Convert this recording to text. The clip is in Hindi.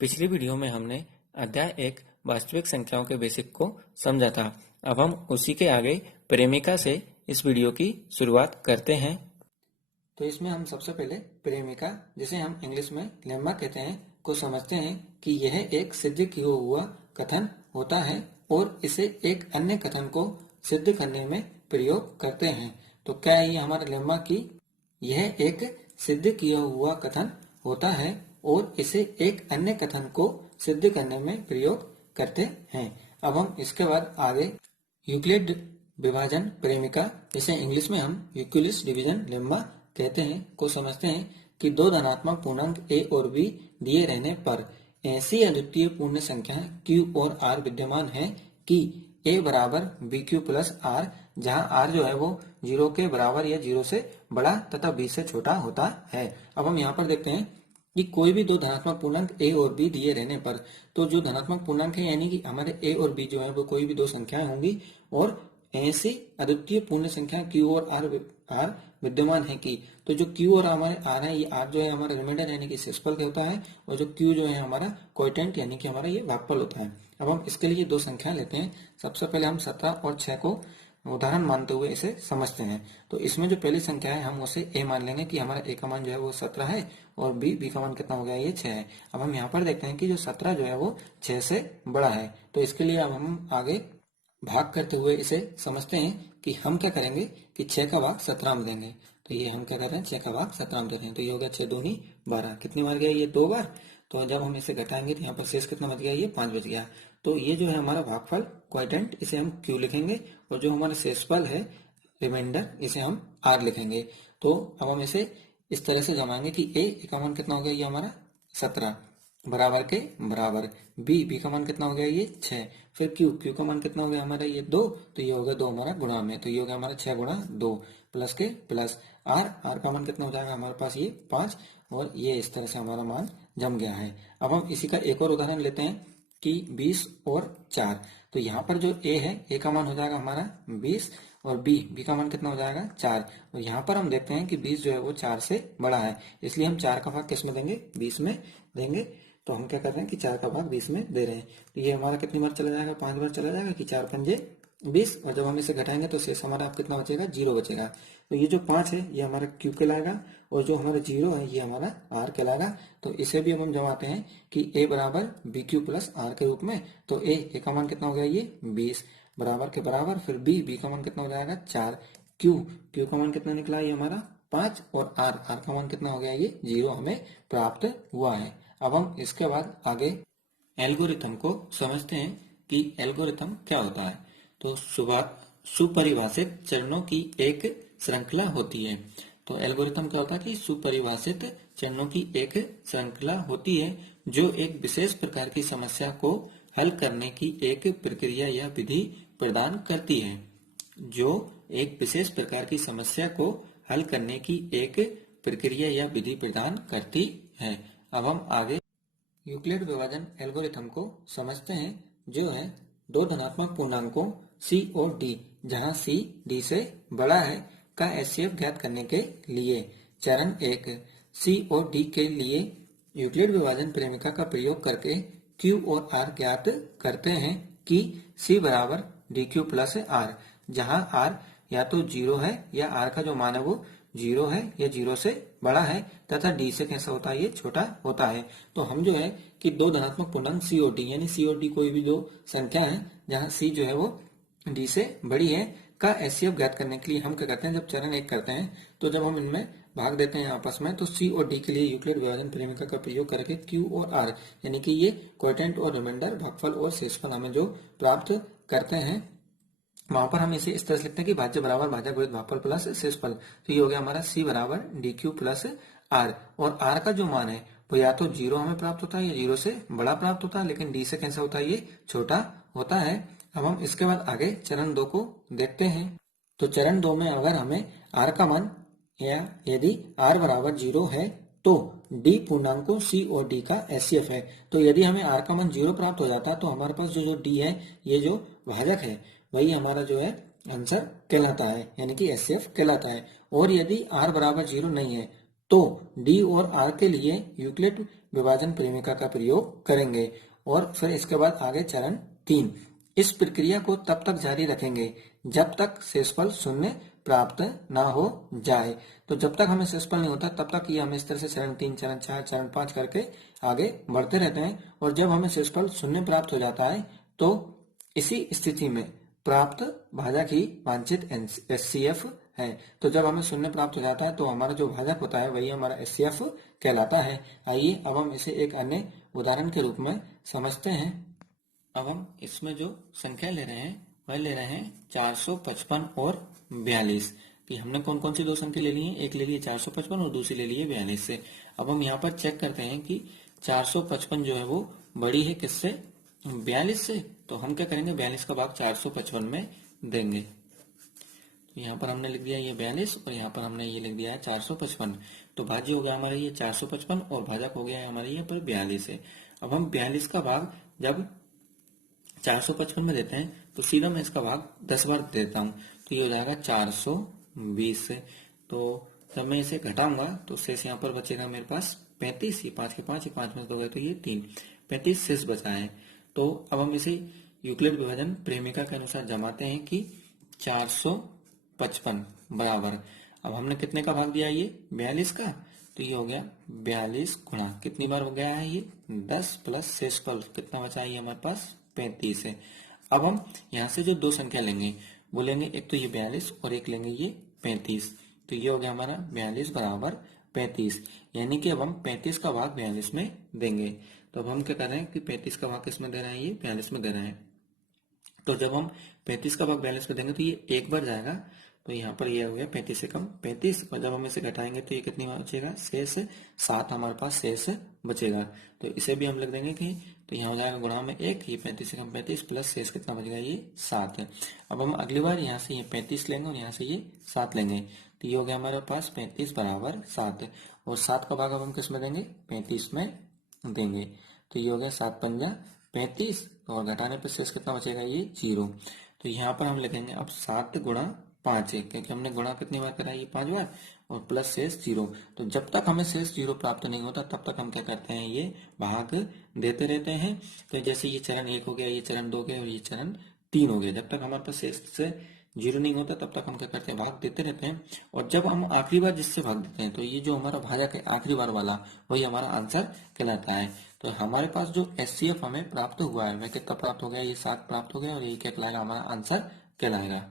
पिछली वीडियो में हमने अध्याय 1 वास्तविक संख्याओं के बेसिक को समझा था। अब हम उसी के आगे प्रेमिका से इस वीडियो की शुरुआत करते हैं। तो इसमें हम सबसे पहले प्रेमिका, जिसे हम इंग्लिश में लेम्मा कहते हैं, को समझते हैं कि यह एक सिद्ध किया हुआ कथन होता है और इसे एक अन्य कथन को सिद्ध करने में प्रयोग करते हैं। तो क्या है ये हमारा लेम्मा की यह एक सिद्ध किया हुआ कथन होता है और इसे एक अन्य कथन को सिद्ध करने में प्रयोग करते हैं। अब हम इसके बाद आगे यूक्लिड विभाजन प्रेमिका, जिसे इंग्लिश में हम यूक्लिड्स डिवीजन लेम्मा कहते हैं, को समझते हैं कि दो धनात्मक पूर्णांक a और b दिए रहने पर ऐसी अद्वितीय पूर्ण संख्या q और r विद्यमान है कि a बराबर bq प्लस r, जहाँ r जो है वो 0 के बराबर या 0 से बड़ा तथा b से छोटा होता है। अब हम यहाँ पर देखते हैं कि कोई भी दो धनात्मक पूर्णांक a और b दिए रहने पर, तो जो धनात्मक पूर्णांक है यानी कि हमारे a और b जो है वो कोई भी दो संख्याएं होंगी और ऐसी अद्वितीय पूर्ण संख्या q और r विद्यमान है कि, तो जो q और हमारे r है, ये r जो है हमारा रिमाइंडर यानी कि शेषफल होता है और जो q जो है हमारा कोएटेंट यानी कि हमारा ये भागफल होता है। अब हम इसके लिए दो संख्या लेते हैं। सबसे पहले हम 17 और 6 को उदाहरण मानते हुए इसे समझते हैं। तो इसमें जो पहली संख्या है हम उसे a मान लेंगे कि हमारा a का मान जो है वो 17 है और b का मान कितना हो गया, ये 6 है। अब हम यहाँ पर देखते हैं कि जो 17 जो है वो 6 से बड़ा है। तो इसके लिए अब हम आगे भाग करते हुए इसे समझते हैं कि हम क्या करेंगे कि 6 का भाग 17 में देंगे। तो ये हम क्या कर रहे हैं, 6 का भाग 17 में दे रहे हैं। तो ये हो गया 6 दूनी 12। कितनी बार गया, ये 2 बार। तो जब हम इसे घटाएंगे तो यहाँ पर शेष कितना बच गया, ये 5 बच गया। तो ये जो है हमारा भागफल क्वाड्रेंट, इसे हम q लिखेंगे और जो हमारा शेषफल है रिमाइंडर, इसे हम r लिखेंगे। तो अब हम इसे इस तरह से जमाएंगे कि a का मान कितना हो गया, ये हमारा 17 बराबर के बराबर, b का मान कितना हो गया, ये 6, फिर q का मान कितना हो गया हमारा, ये 2, तो ये हो गया 2 हमारा गुणा में, तो ये हो गया हमारा 6 गुणा 2 प्लस के प्लस r का मान कितना हो जाएगा हमारे पास, ये 5, और ये इस तरह से हमारा मान जम गया है। अब हम इसी का एक और उदाहरण लेते हैं कि 20 और 4। तो यहाँ पर जो a है, a का मान हो जाएगा हमारा 20 और b का मान कितना हो जाएगा 4। और यहाँ पर हम देखते हैं कि 20 जो है वो 4 से बड़ा है, इसलिए हम 4 का भाग किस में देंगे, 20 में देंगे। तो हम क्या कर रहे हैं कि 4 का भाग 20 में दे रहे हैं। तो ये हमारा कितनी बार चला जाएगा, 5 बार चला जाएगा कि 4 पंजे 20, और जब हम इसे घटाएंगे तो शेष हमारा आप कितना बचेगा, 0 बचेगा। तो ये जो 5 है ये हमारा q कहलाएगा और जो हमारा 0 है ये हमारा r कहलाएगा। तो इसे भी हम जमाते हैं कि a बराबर bq प्लस r के रूप में। तो a का मान कितना हो गया, ये 20 बराबर के बराबर, फिर b का मान कितना हो जाएगा 4, q का मान कितना निकला, ये हमारा 5, और r का मान कितना हो गया, ये 0 हमें प्राप्त हुआ है। अब हम इसके बाद आगे एल्गोरिथम को समझते हैं कि एल्गोरिथम क्या होता है। तो सुपरिभाषित चरणों की एक श्रृंखला होती है। तो एल्गोरिथम क्या होता है कि सुपरिभाषित चरणों की एक श्रृंखला होती है जो एक विशेष प्रकार की समस्या को हल करने की एक प्रक्रिया या विधि प्रदान करती है, जो एक विशेष प्रकार की समस्या को हल करने की एक प्रक्रिया या विधि प्रदान करती है। अब हम आगे यूक्लिड विभाजन एल्गोरिथम को समझते हैं, जो है दो धनात्मक पूर्णांकों c और d, जहां c d से बड़ा है, का HCF ज्ञात करने के लिए चरण 1 c और d के लिए यूक्लिड विभाजन प्रेमिका का प्रयोग करके q और r ज्ञात करते हैं कि c बराबर dq प्लस r, जहां r या तो 0 है या r का जो मान है वो 0 है या 0 से बड़ा है तथा d से कैसा होता है, ये छोटा होता है। तो हम जो है कि दो धनात्मक पूर्णांक c और d, यानी c और d कोई भी दो संख्या है जहां c जो है वो d से बड़ी है, का HCF ज्ञात करने के लिए हम क्या करते हैं, जब चरण 1 करते हैं तो जब हम इनमें भाग देते हैं आपस में, तो c और d के लिए यूक्लिड विभाजन प्रेमिका का प्रयोग करके q और r यानी कि ये क्वोटिएंट और रिमाइंडर, भागफल और शेषफल हमें जो प्राप्त करते हैं, वहां पर हम इसे इस तरह से लिखते हैं कि भाज्य बराबर भाजक गुणित भागफल प्लस शेषफल। तो ये हो गया हमारा c बराबर dq प्लस r, और r का जो मान है वो या तो 0 हमें प्राप्त होता है या 0 से बड़ा प्राप्त होता है, लेकिन d से कैसा होता है, ये छोटा होता है। अब हम इसके बाद आगे चरण 2 को देखते हैं। तो चरण 2 में अगर हमें r का मान, या यदि r बराबर 0 है तो d पूर्णांकों c और d का HCF है। तो यदि हमें r का मान 0 प्राप्त हो जाता है तो हमारे पास जो d है, ये जो भाजक है, वही हमारा जो है आंसर कहलाता है, यानी कि HCF कहलाता है। और यदि r बराबर 0 नहीं है तो d और r के लिए यूक्लिड विभाजन प्रेमिका का प्रयोग करेंगे। और फिर इसके बाद आगे चरण 3, इस प्रक्रिया को तब तक जारी रखेंगे जब तक शेषफल शून्य प्राप्त ना हो जाए। तो जब तक हमें शेषफल नहीं होता तब तक ये हम इस तरह से चरण 3, चरण 4, चरण 5 करके आगे बढ़ते रहते हैं। और जब हमें शेषफल शून्य प्राप्त हो जाता है तो इसी स्थिति में प्राप्त भाजक ही वांछित HCF है। तो जब हमें शून्य प्राप्त हो जाता है तो हमारा जो भाजक होता है वही हमारा HCF कहलाता है। आइए अब हम इसे एक अन्य उदाहरण के रूप में समझते हैं। अब हम इसमें जो संख्या ले रहे हैं वह ले रहे हैं 455 और 42 कि हमने कौन कौन सी दो संख्या ले ली है, एक ले ली है 455 और दूसरी ले ली है 42 से। अब हम यहाँ पर चेक करते हैं कि 455 जो है वो बड़ी है किससे, 42 से। तो हम क्या करेंगे, 42 का भाग 455 में देंगे। तो यहाँ पर हमने लिख दिया ये 42 और यहाँ पर हमने ये लिख दिया है 455। तो भाज्य हो गया हमारा ये 455 और भाजक हो गया है हमारे यहाँ पर 42 है। अब हम 42 का भाग जब 455 में देते हैं तो सीधा मैं इसका भाग 10 बार देता हूँ, तो ये हो जाएगा 420 से। तो जब मैं इसे घटाऊंगा तो शेष यहाँ पर बचेगा मेरे पास 35, ये 5 के 5, ये 5 में से 2 गए तो ये 3, 35 शेष बचा है। तो अब हम इसे यूक्लिड विभाजन प्रेमिका के अनुसार जमाते हैं कि 455 बराबर, अब हमने कितने का भाग दिया, ये 42 का, तो ये हो गया 42 गुणा कितनी बार हो गया है ये 10 प्लस शेषफल कितना बचा है ये हमारे पास 35 है। अब हम यहाँ से जो दो संख्या लेंगे वो लेंगे, एक तो ये 42 और एक लेंगे ये 35। तो ये हो गया हमारा 42 बराबर 35, यानी कि अब हम 35 का भाग 42 में देंगे। तो अब हम क्या कर रहे हैं कि 35 का भाग किस में दे रहे हैं, ये 42 में दे रहे हैं। तो जब हम 35 का भाग 42 में देंगे तो ये एक बार जाएगा, तो यहाँ पर ये हो गया 35 से कम 35, और जब हम इसे घटाएंगे तो ये कितनी बचेगा, शेष 7 हमारे पास शेष बचेगा। तो इसे भी हम लिख देंगे कि तो यहाँ हो जाएगा गुणा में 1, ये 35 से कम 35 प्लस शेष कितना बचेगा, ये 7 है। अब हम अगली बार यहाँ से ये 35 लेंगे और यहाँ से ये 7 लेंगे, तो ये हो गया हमारे पास 35 बराबर 7, और 7 का भाग अब हम किस में देंगे, 35 में देंगे। तो ये हो गया 7 पंजा 35, और घटाने पर शेष कितना बचेगा, ये 0। तो यहाँ पर हम लिखेंगे अब 7 गुणा 5 है, क्योंकि हमने गुणा कितनी बार करा है, ये 5 बार, और प्लस शेष 0। तो जब तक हमें शेष 0 प्राप्त नहीं होता तब तक हम क्या करते हैं, ये भाग देते रहते हैं। तो जैसे ये चरण 1 हो गया, ये चरण 2 हो गया और ये चरण 3 हो गया, जब तक हमारे पास शेष से 0 नहीं होता तब तक हम क्या करते हैं, भाग देते रहते हैं। और जब हम आखिरी बार जिससे भाग देते हैं तो ये जो हमारा भाजक है आखिरी बार वाला, वही हमारा आंसर कहलाता है। तो हमारे पास जो HCF हमें प्राप्त हुआ है वह कितना प्राप्त हो गया, ये 7 प्राप्त हो गया, और यही क्या कहलाएगा, हमारा आंसर कहलाएगा।